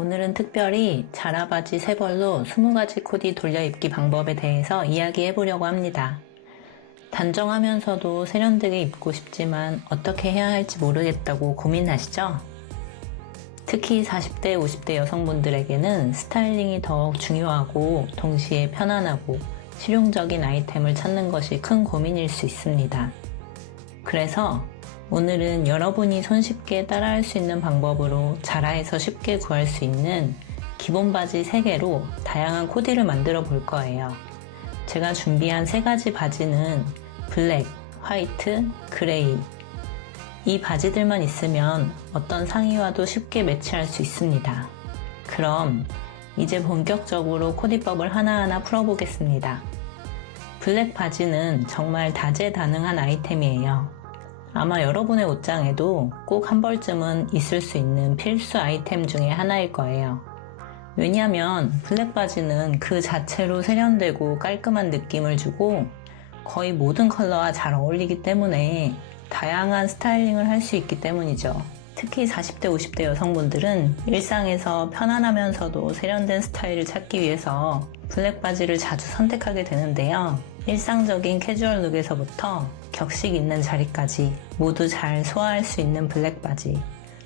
오늘은 특별히 자라 바지 3벌로 20가지 코디 돌려입기 방법에 대해서 이야기해 보려고 합니다. 단정하면서도 세련되게 입고 싶지만 어떻게 해야 할지 모르겠다고 고민하시죠? 특히 40대, 50대 여성분들에게는 스타일링이 더욱 중요하고 동시에 편안하고 실용적인 아이템을 찾는 것이 큰 고민일 수 있습니다. 그래서 오늘은 여러분이 손쉽게 따라할 수 있는 방법으로 자라에서 쉽게 구할 수 있는 기본 바지 3개로 다양한 코디를 만들어 볼 거예요. 제가 준비한 3가지 바지는 블랙, 화이트, 그레이. 이 바지들만 있으면 어떤 상의와도 쉽게 매치할 수 있습니다. 그럼 이제 본격적으로 코디법을 하나하나 풀어보겠습니다. 블랙 바지는 정말 다재다능한 아이템이에요. 아마 여러분의 옷장에도 꼭 한 벌쯤은 있을 수 있는 필수 아이템 중에 하나일 거예요. 왜냐하면 블랙 바지는 그 자체로 세련되고 깔끔한 느낌을 주고 거의 모든 컬러와 잘 어울리기 때문에 다양한 스타일링을 할 수 있기 때문이죠. 특히 40대, 50대 여성분들은 일상에서 편안하면서도 세련된 스타일을 찾기 위해서 블랙 바지를 자주 선택하게 되는데요. 일상적인 캐주얼 룩에서부터 격식 있는 자리까지 모두 잘 소화할 수 있는 블랙 바지.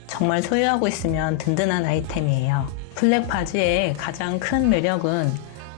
정말 소유하고 있으면 든든한 아이템이에요. 블랙 바지의 가장 큰 매력은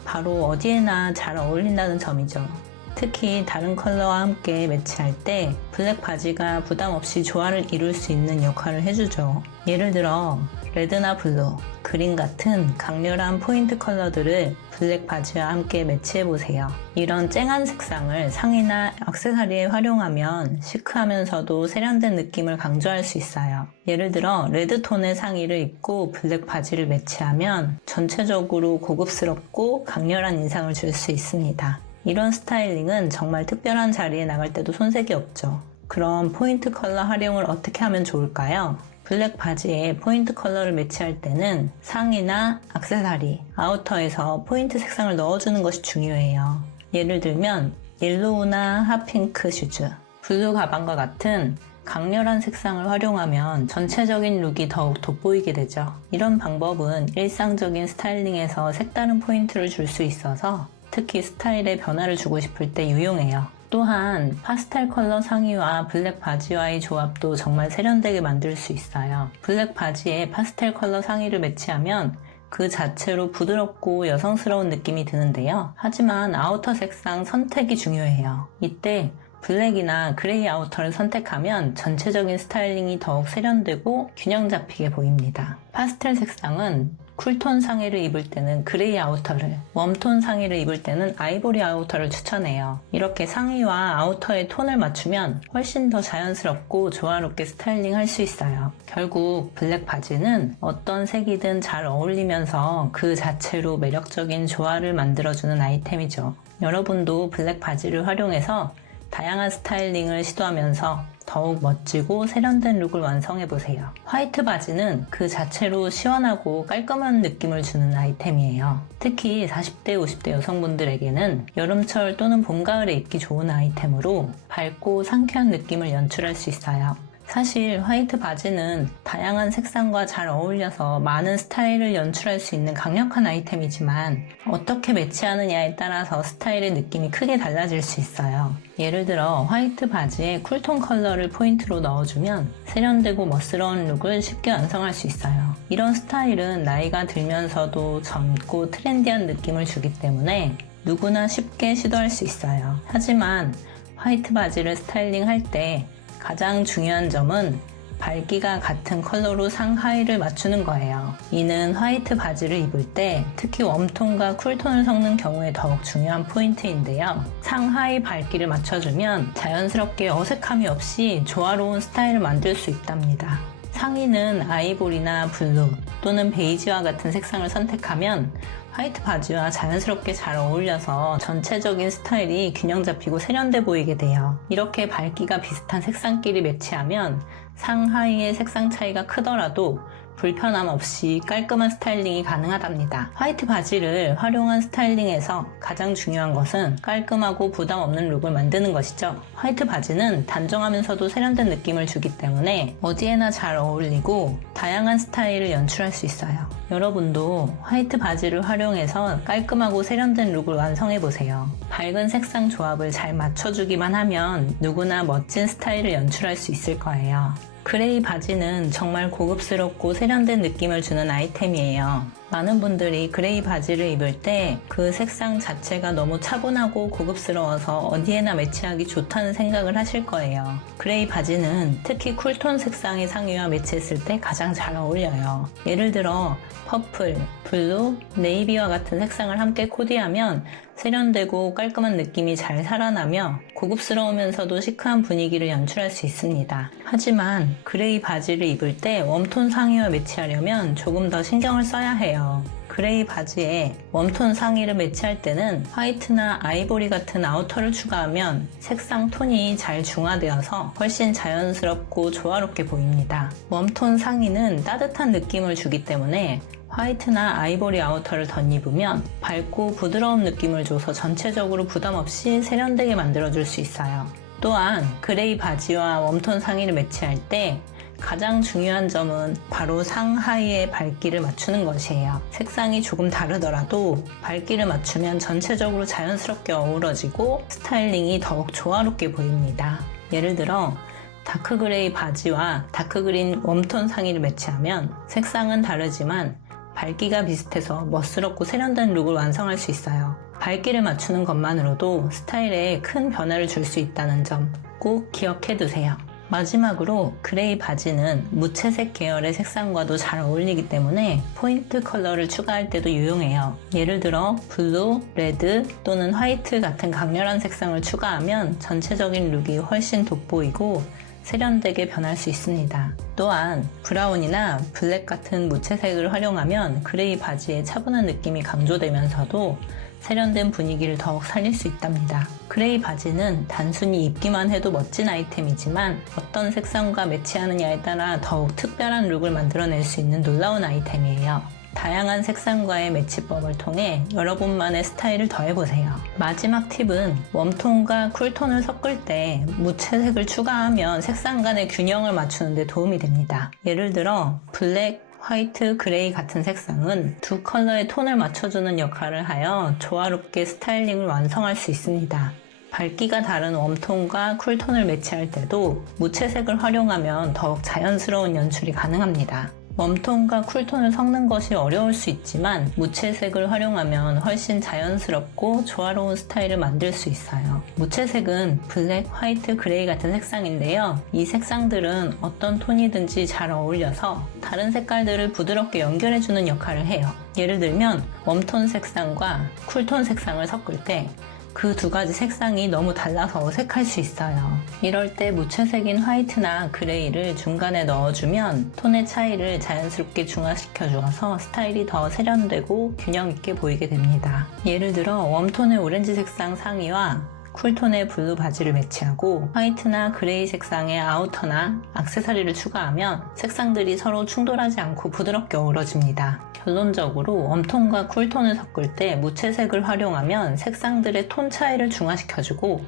바로 어디에나 잘 어울린다는 점이죠. 특히 다른 컬러와 함께 매치할 때 블랙 바지가 부담 없이 조화를 이룰 수 있는 역할을 해주죠. 예를 들어 레드나 블루, 그린 같은 강렬한 포인트 컬러들을 블랙 바지와 함께 매치해보세요. 이런 쨍한 색상을 상의나 액세서리에 활용하면 시크하면서도 세련된 느낌을 강조할 수 있어요. 예를 들어 레드톤의 상의를 입고 블랙 바지를 매치하면 전체적으로 고급스럽고 강렬한 인상을 줄 수 있습니다. 이런 스타일링은 정말 특별한 자리에 나갈 때도 손색이 없죠. 그럼 포인트 컬러 활용을 어떻게 하면 좋을까요? 블랙 바지에 포인트 컬러를 매치할 때는 상의나 액세서리, 아우터에서 포인트 색상을 넣어주는 것이 중요해요. 예를 들면 옐로우나 핫핑크 슈즈, 블루 가방과 같은 강렬한 색상을 활용하면 전체적인 룩이 더욱 돋보이게 되죠. 이런 방법은 일상적인 스타일링에서 색다른 포인트를 줄 수 있어서 특히 스타일에 변화를 주고 싶을 때 유용해요. 또한 파스텔 컬러 상의와 블랙 바지와의 조합도 정말 세련되게 만들 수 있어요. 블랙 바지에 파스텔 컬러 상의를 매치하면 그 자체로 부드럽고 여성스러운 느낌이 드는데요. 하지만 아우터 색상 선택이 중요해요. 이때 블랙이나 그레이 아우터를 선택하면 전체적인 스타일링이 더욱 세련되고 균형 잡히게 보입니다. 파스텔 색상은 쿨톤 상의를 입을 때는 그레이 아우터를, 웜톤 상의를 입을 때는 아이보리 아우터를 추천해요. 이렇게 상의와 아우터의 톤을 맞추면 훨씬 더 자연스럽고 조화롭게 스타일링 할 수 있어요. 결국 블랙 바지는 어떤 색이든 잘 어울리면서 그 자체로 매력적인 조화를 만들어주는 아이템이죠. 여러분도 블랙 바지를 활용해서 다양한 스타일링을 시도하면서 더욱 멋지고 세련된 룩을 완성해보세요. 화이트 바지는 그 자체로 시원하고 깔끔한 느낌을 주는 아이템이에요. 특히 40대, 50대 여성분들에게는 여름철 또는 봄, 가을에 입기 좋은 아이템으로 밝고 상쾌한 느낌을 연출할 수 있어요. 사실 화이트 바지는 다양한 색상과 잘 어울려서 많은 스타일을 연출할 수 있는 강력한 아이템이지만 어떻게 매치하느냐에 따라서 스타일의 느낌이 크게 달라질 수 있어요. 예를 들어 화이트 바지에 쿨톤 컬러를 포인트로 넣어주면 세련되고 멋스러운 룩을 쉽게 완성할 수 있어요. 이런 스타일은 나이가 들면서도 젊고 트렌디한 느낌을 주기 때문에 누구나 쉽게 시도할 수 있어요. 하지만 화이트 바지를 스타일링할 때 가장 중요한 점은 밝기가 같은 컬러로 상하의를 맞추는 거예요. 이는 화이트 바지를 입을 때 특히 웜톤과 쿨톤을 섞는 경우에 더욱 중요한 포인트인데요. 상하의 밝기를 맞춰주면 자연스럽게 어색함이 없이 조화로운 스타일을 만들 수 있답니다. 상의는 아이보리나 블루 또는 베이지와 같은 색상을 선택하면 화이트 바지와 자연스럽게 잘 어울려서 전체적인 스타일이 균형 잡히고 세련돼 보이게 돼요. 이렇게 밝기가 비슷한 색상끼리 매치하면 상하의의 색상 차이가 크더라도 불편함 없이 깔끔한 스타일링이 가능하답니다. 화이트 바지를 활용한 스타일링에서 가장 중요한 것은 깔끔하고 부담 없는 룩을 만드는 것이죠. 화이트 바지는 단정하면서도 세련된 느낌을 주기 때문에 어디에나 잘 어울리고 다양한 스타일을 연출할 수 있어요. 여러분도 화이트 바지를 활용해서 깔끔하고 세련된 룩을 완성해보세요. 밝은 색상 조합을 잘 맞춰주기만 하면 누구나 멋진 스타일을 연출할 수 있을 거예요. 그레이 바지는 정말 고급스럽고 세련된 느낌을 주는 아이템이에요. 많은 분들이 그레이 바지를 입을 때 그 색상 자체가 너무 차분하고 고급스러워서 어디에나 매치하기 좋다는 생각을 하실 거예요. 그레이 바지는 특히 쿨톤 색상의 상의와 매치했을 때 가장 잘 어울려요. 예를 들어 퍼플, 블루, 네이비와 같은 색상을 함께 코디하면 세련되고 깔끔한 느낌이 잘 살아나며 고급스러우면서도 시크한 분위기를 연출할 수 있습니다. 하지만 그레이 바지를 입을 때 웜톤 상의와 매치하려면 조금 더 신경을 써야 해요. 그레이 바지에 웜톤 상의를 매치할 때는 화이트나 아이보리 같은 아우터를 추가하면 색상 톤이 잘 중화되어서 훨씬 자연스럽고 조화롭게 보입니다. 웜톤 상의는 따뜻한 느낌을 주기 때문에 화이트나 아이보리 아우터를 덧입으면 밝고 부드러운 느낌을 줘서 전체적으로 부담 없이 세련되게 만들어줄 수 있어요. 또한 그레이 바지와 웜톤 상의를 매치할 때 가장 중요한 점은 바로 상하이의 밝기를 맞추는 것이에요. 색상이 조금 다르더라도 밝기를 맞추면 전체적으로 자연스럽게 어우러지고 스타일링이 더욱 조화롭게 보입니다. 예를 들어 다크 그레이 바지와 다크 그린 웜톤 상의를 매치하면 색상은 다르지만 밝기가 비슷해서 멋스럽고 세련된 룩을 완성할 수 있어요. 밝기를 맞추는 것만으로도 스타일에 큰 변화를 줄 수 있다는 점 꼭 기억해 두세요. 마지막으로 그레이 바지는 무채색 계열의 색상과도 잘 어울리기 때문에 포인트 컬러를 추가할 때도 유용해요. 예를 들어 블루, 레드 또는 화이트 같은 강렬한 색상을 추가하면 전체적인 룩이 훨씬 돋보이고 세련되게 변할 수 있습니다. 또한 브라운이나 블랙 같은 무채색을 활용하면 그레이 바지의 차분한 느낌이 강조되면서도 세련된 분위기를 더욱 살릴 수 있답니다. 그레이 바지는 단순히 입기만 해도 멋진 아이템이지만 어떤 색상과 매치하느냐에 따라 더욱 특별한 룩을 만들어낼 수 있는 놀라운 아이템이에요. 다양한 색상과의 매치법을 통해 여러분만의 스타일을 더해보세요. 마지막 팁은 웜톤과 쿨톤을 섞을 때 무채색을 추가하면 색상 간의 균형을 맞추는 데 도움이 됩니다. 예를 들어 블랙, 화이트, 그레이 같은 색상은 두 컬러의 톤을 맞춰주는 역할을 하여 조화롭게 스타일링을 완성할 수 있습니다. 밝기가 다른 웜톤과 쿨톤을 매치할 때도 무채색을 활용하면 더욱 자연스러운 연출이 가능합니다. 웜톤과 쿨톤을 섞는 것이 어려울 수 있지만 무채색을 활용하면 훨씬 자연스럽고 조화로운 스타일을 만들 수 있어요. 무채색은 블랙, 화이트, 그레이 같은 색상인데요. 이 색상들은 어떤 톤이든지 잘 어울려서 다른 색깔들을 부드럽게 연결해주는 역할을 해요. 예를 들면 웜톤 색상과 쿨톤 색상을 섞을 때 그 두 가지 색상이 너무 달라서 어색할 수 있어요. 이럴 때 무채색인 화이트나 그레이를 중간에 넣어주면 톤의 차이를 자연스럽게 중화시켜 주어서 스타일이 더 세련되고 균형 있게 보이게 됩니다. 예를 들어 웜톤의 오렌지 색상 상의와 쿨톤의 블루 바지를 매치하고 화이트나 그레이 색상의 아우터나 액세서리를 추가하면 색상들이 서로 충돌하지 않고 부드럽게 어우러집니다. 결론적으로 웜톤과 쿨톤을 섞을 때 무채색을 활용하면 색상들의 톤 차이를 중화시켜주고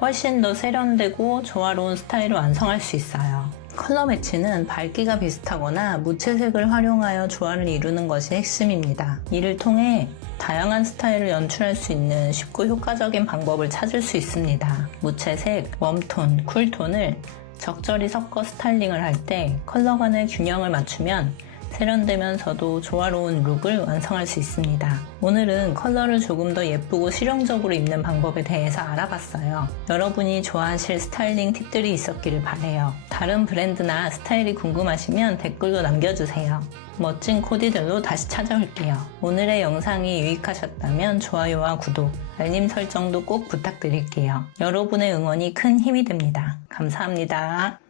훨씬 더 세련되고 조화로운 스타일을 완성할 수 있어요. 컬러 매치는 밝기가 비슷하거나 무채색을 활용하여 조화를 이루는 것이 핵심입니다. 이를 통해 다양한 스타일을 연출할 수 있는 쉽고 효과적인 방법을 찾을 수 있습니다. 무채색, 웜톤, 쿨톤을 적절히 섞어 스타일링을 할 때 컬러 간의 균형을 맞추면 세련되면서도 조화로운 룩을 완성할 수 있습니다. 오늘은 컬러를 조금 더 예쁘고 실용적으로 입는 방법에 대해서 알아봤어요. 여러분이 좋아하실 스타일링 팁들이 있었기를 바라요. 다른 브랜드나 스타일이 궁금하시면 댓글로 남겨주세요. 멋진 코디들로 다시 찾아올게요. 오늘의 영상이 유익하셨다면 좋아요와 구독, 알림 설정도 꼭 부탁드릴게요. 여러분의 응원이 큰 힘이 됩니다. 감사합니다.